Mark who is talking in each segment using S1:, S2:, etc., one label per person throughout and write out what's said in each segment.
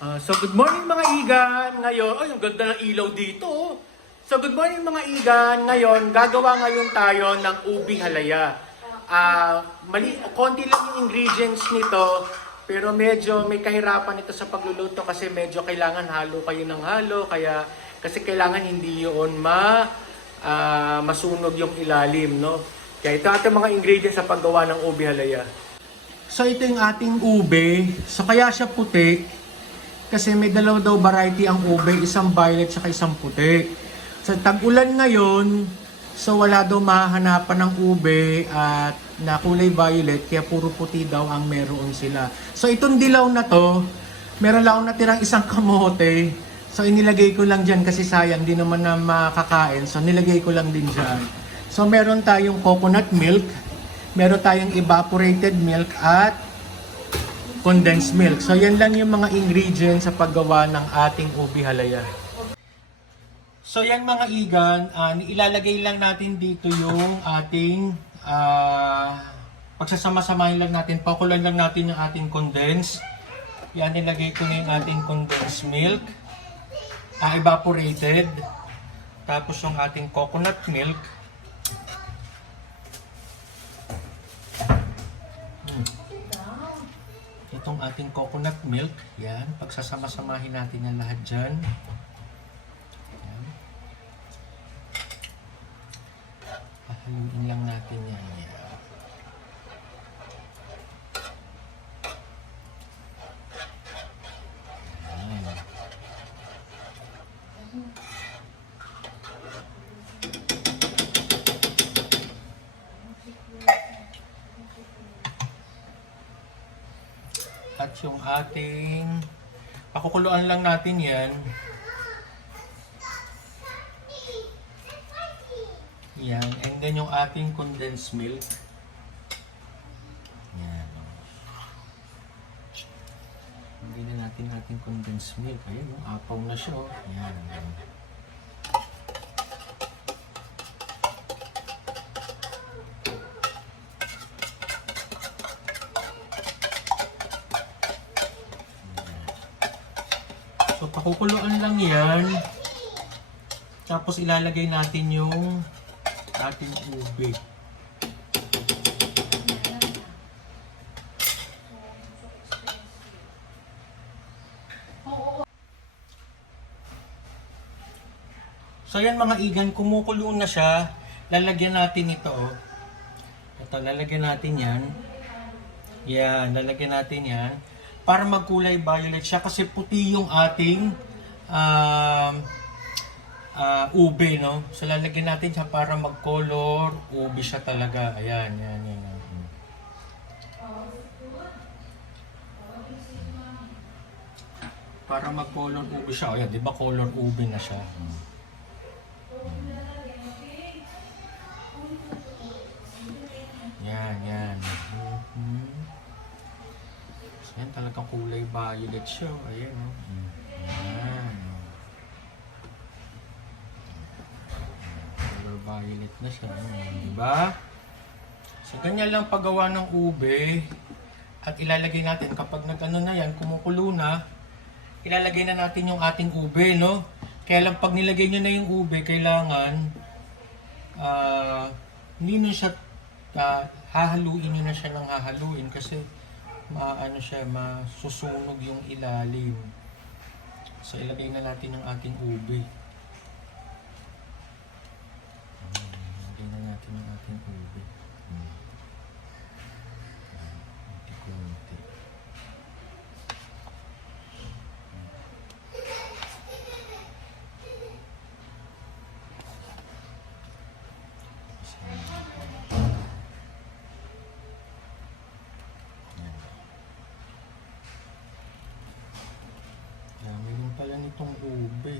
S1: Ah, so good morning mga igan. Ngayon, ay ang ganda ng ilaw dito. oh. So good morning mga igan. Ngayon, gagawa ngayon tayo ng ubi halaya. Ah, mali konti lang yung ingredients nito, pero medyo may kahirapan ito sa pagluluto kasi medyo kailangan halo kayo ng halo kaya kasi kailangan hindi yun ma ah, masunog yung ilalim, no? Kaya ito ating mga ingredients sa paggawa ng ubi halaya. So ito yung ating ube. So kaya siya puti kasi may dalaw daw variety ang ube, isang violet at isang puti. Sa tag-ulan ngayon, so wala daw mahahanapan ng ube at na kulay violet kaya puro puti daw ang meron sila. So itong dilaw na to, meron lang natirang isang kamote. So inilagay ko lang dyan kasi sayang, di naman na makakain. So nilagay ko lang din dyan. So meron tayong coconut milk, meron tayong evaporated milk at condensed milk. So yan lang yung mga ingredients sa paggawa ng ating ubi halaya. So yan mga igan, ah, ilalagay lang natin dito yung ating ah, pagsasama-samahin lang natin, pakulan lang natin yung ating condensed. Yan, nilagay ko na yung ating condensed milk. ah, evaporated. Tapos yung ating coconut milk. Itong ating coconut milk, yan, pagsasama-samahin natin yan lahat dyan. Yan. Pahaluin lang natin. Yan. At yung ating pakukuluan lang natin yan. Yan. And then yung ating condensed milk. Yan. Hindi na natin ating condensed milk. Ayan, yung apaw na siya. oh. Yan. Pakukuluan lang yan. Tapos ilalagay natin yung ating ube. So yan mga igan, kumukulo na siya. Lalagyan natin ito. Oh. Ito, lalagyan natin yan. Yan, lalagyan natin yan. Para magkulay violet siya kasi puti yung ating um, ah, ube, no? So lalagyan natin siya para mag-color ube siya talaga. Ayan, yan, yan. yan. Para mag-color ube siya. Ayan, di ba color ube na siya? Yan, yan. Yan talagang kulay violet siya. Ayan, oh. Yan. Color violet na siya. Ayan, di ba? So, ganyan lang paggawa ng ube. At ilalagay natin, kapag nag-ano na yan, kumukulo na, ilalagay na natin yung ating ube, no? Kaya lang pag nilagay nyo na yung ube, kailangan ah hindi na siya ah, hahaluin nyo na siya ng hahaluin kasi maano siya, masusunog yung ilalim. So ilagay na natin yung ating ube. Ilagay na natin yung ating ube. Hmm. Nitong ube.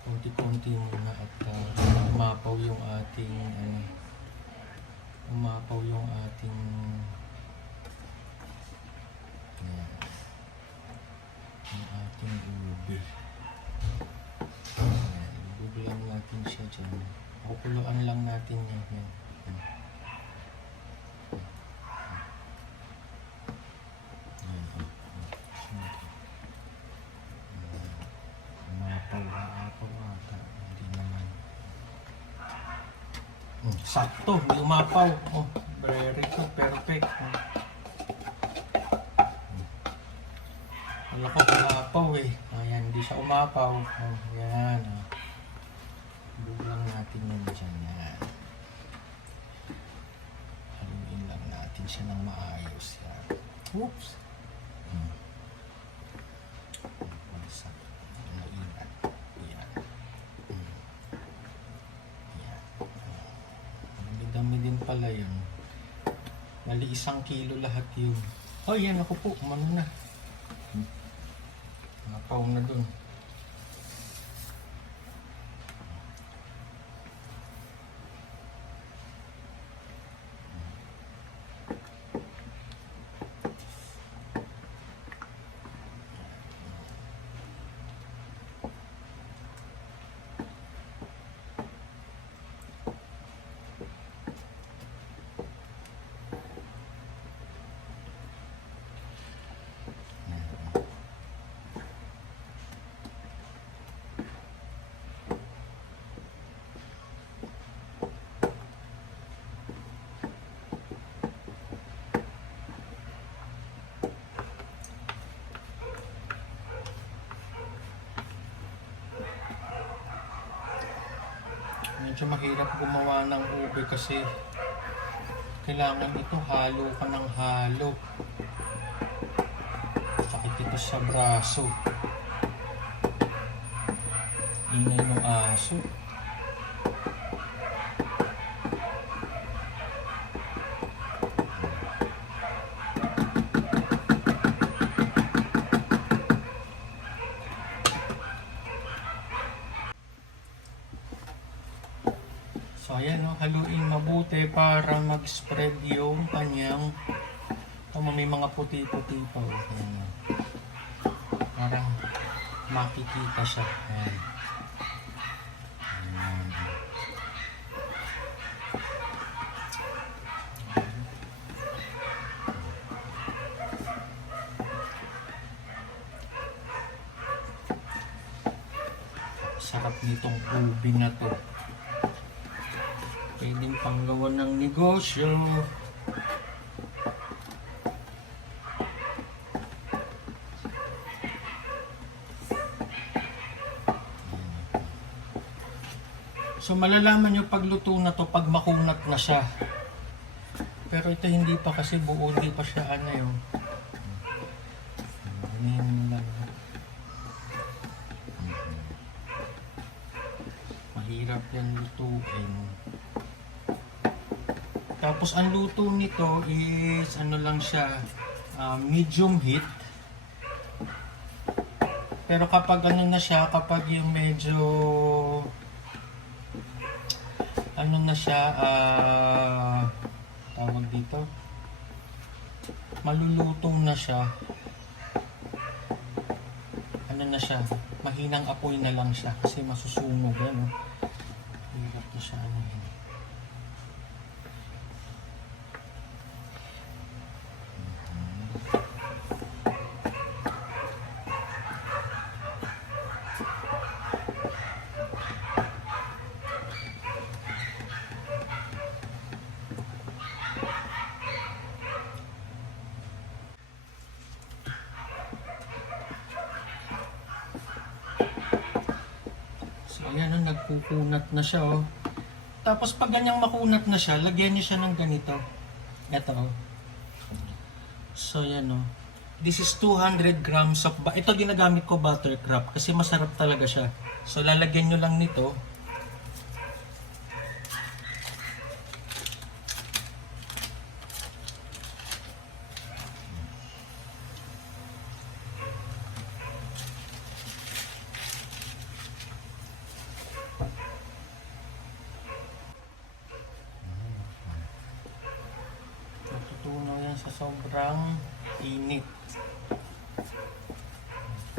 S1: Konti-konti muna at uh, umapaw yung ating ano, umapaw yung ating Ayan. yung ating ube. Ayan, natin siya dyan. Kukuluan lang natin yan. yan.
S2: Sakto, hindi umapaw. Oh, very good, perfect. Wala ko umapaw eh. Ayan, hindi siya umapaw. Oh, yan. Bulang natin yun dyan. Yan. Haluin lang natin siya ng maayos. Yan. Oops. Hmm. Wasak. Maingat. Yan. Hmm. Yan. Oh. Dami din pala yun. Mali isang kilo lahat yun. Oh, yan ako po. Umano na. Napaw na dun. Medyo mahirap gumawa ng ube kasi kailangan ito halo ka ng halo. Sakit ito sa braso. Ingay ng aso. So ayan no, haluin mabuti para mag-spread yung kanyang Tama, may mga puti-puti pa. Ayan. Parang makikita siya. Ayan. Sarap nitong ubi na to. Pwedeng panggawa ng negosyo. So malalaman nyo pagluto na to pag makunat na siya. Pero ito hindi pa kasi buo, hindi pa siya ano yung Ganyan lang. Mahirap yan lutuin. Tapos ang luto nito is ano lang siya, ah, medium heat. Pero kapag ano na siya, kapag yung medyo ano na siya, ah, tawag dito, malulutong na siya. Ano na siya, mahinang apoy na lang siya kasi masusunog yan. Oh. Hirap na siya ano ayan o, nagkukunat na siya oh. Tapos pag ganyang makunat na siya, lagyan niyo siya ng ganito. Ito oh. So yan oh. This is 200 grams of, ba- ito ginagamit ko buttercrop kasi masarap talaga siya. So lalagyan nyo lang nito. Natutunaw yan sa sobrang init.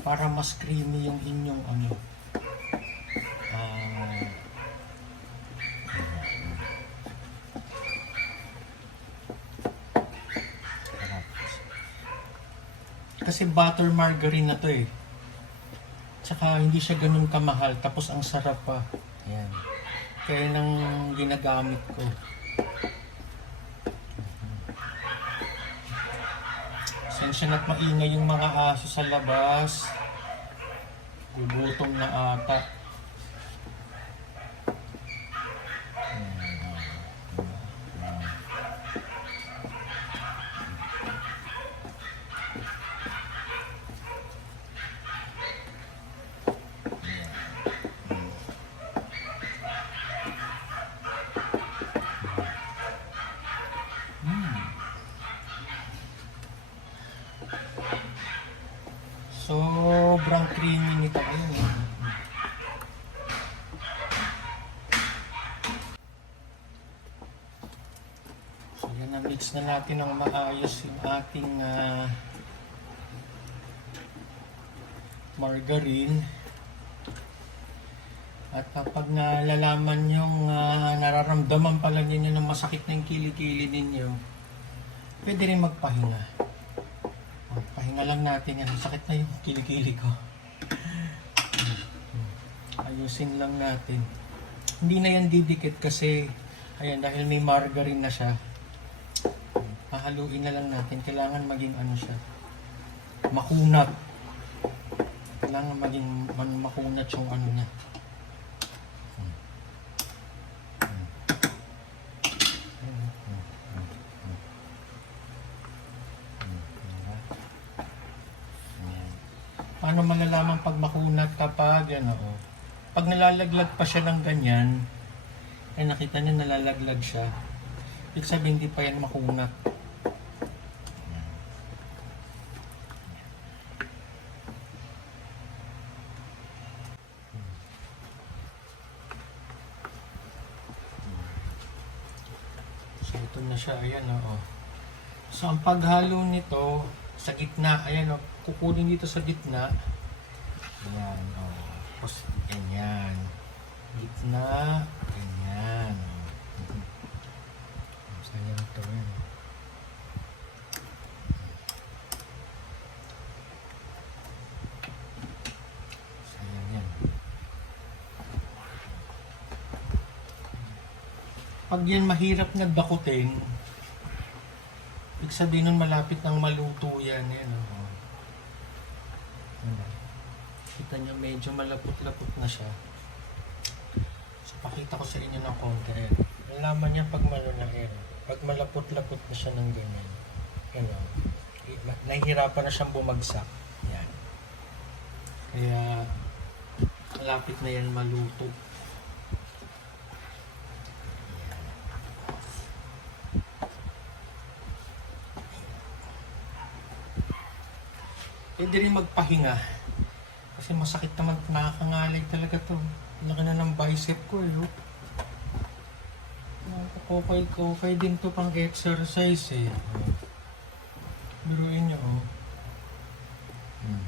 S2: Para mas creamy yung inyong ano. Harap. Kasi butter margarine na to eh. Tsaka hindi siya ganun kamahal. Tapos ang sarap pa. Ayan. Kaya nang ginagamit ko. Sensya na't maingay yung mga aso sa labas. Gugutom na ata. Creamy nito. Oh. So yan na mix na natin ng maayos yung ating ah, margarine. At kapag nalalaman yung ah, nararamdaman pala ninyo ng masakit na yung kilikili ninyo, pwede rin magpahinga. Pahinga lang natin yan. Sakit na yung kilikili ko. Ayusin lang natin. Hindi na yan didikit kasi ayan dahil may margarine na siya. Pahaluin na lang natin. Kailangan maging ano siya. Makunat. Kailangan maging man- makunat yung ano na. Paano malalaman pag makunat kapag ano. Pag nalalaglag pa siya ng ganyan, ay nakita niyo nalalaglag siya. Ibig sabihin hindi pa yan makunat. Ito na siya, ayan oh. So ang paghalo nito sa gitna, ayan oh, kukunin dito sa gitna. Ayan oh. Tapos ganyan. Gitna, ganyan. Sayang to yan. Sayang yan. Pag yan mahirap nagdakutin, ibig sabihin nun malapit nang maluto yan. Yan, oh. Ano? Kita niyo medyo malapot-lapot na siya. So, pakita ko sa inyo ng konti. Ayan. Malaman niya pag air. Pag malapot-lapot na siya ng ganyan. Yan o. Nahihirapan na siyang bumagsak. Yan. Kaya, malapit na yan maluto. Pwede rin magpahinga. Kasi masakit naman, nakakangalay talaga to. Laki na ng bicep ko eh. oh. Nakakokay kokay din to pang exercise eh. Biruin nyo oh. Hmm.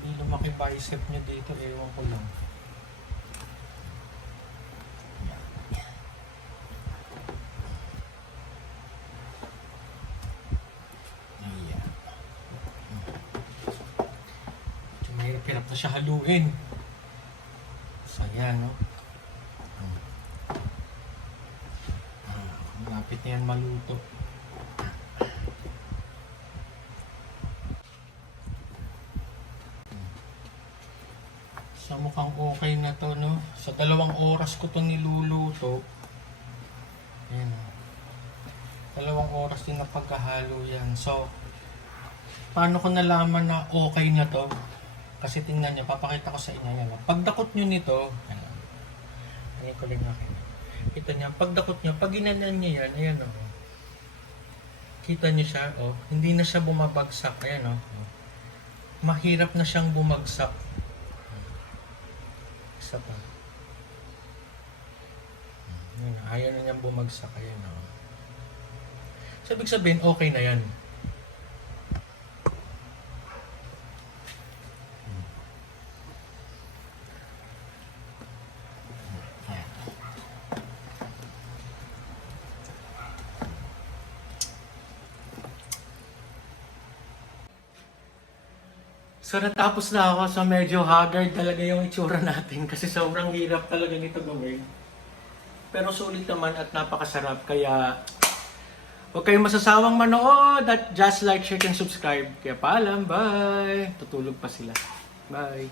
S2: Hindi lumaki bicep nyo dito, ewan ko lang. Ayan. Medyo So, ayan, no? Ah, malapit na yan maluto. So, mukhang okay na to, no? Sa dalawang oras ko to niluluto. Ayan, no? Dalawang oras din na pagkahalo yan. So, paano ko nalaman na okay na to? Kasi tingnan nyo, papakita ko sa inyo yan. Pagdakot nyo nito, ayan. Ayan ko lang akin. Kita nyo, pagdakot nyo, pag ginanan nyo yan, ayan o. Oh. Kita nyo siya, oh. Hindi na siya bumabagsak, ayan o. Oh. Mahirap na siyang bumagsak. Isa pa. Ayan, ayaw na niyang bumagsak, ayan o. Oh. So, ibig sabihin, okay na yan. So natapos na ako. So medyo haggard talaga yung itsura natin kasi sobrang hirap talaga nito gawin. Pero sulit naman at napakasarap. Kaya huwag kayong masasawang manood at just like, share, and subscribe. Kaya paalam, bye! Tutulog pa sila. Bye!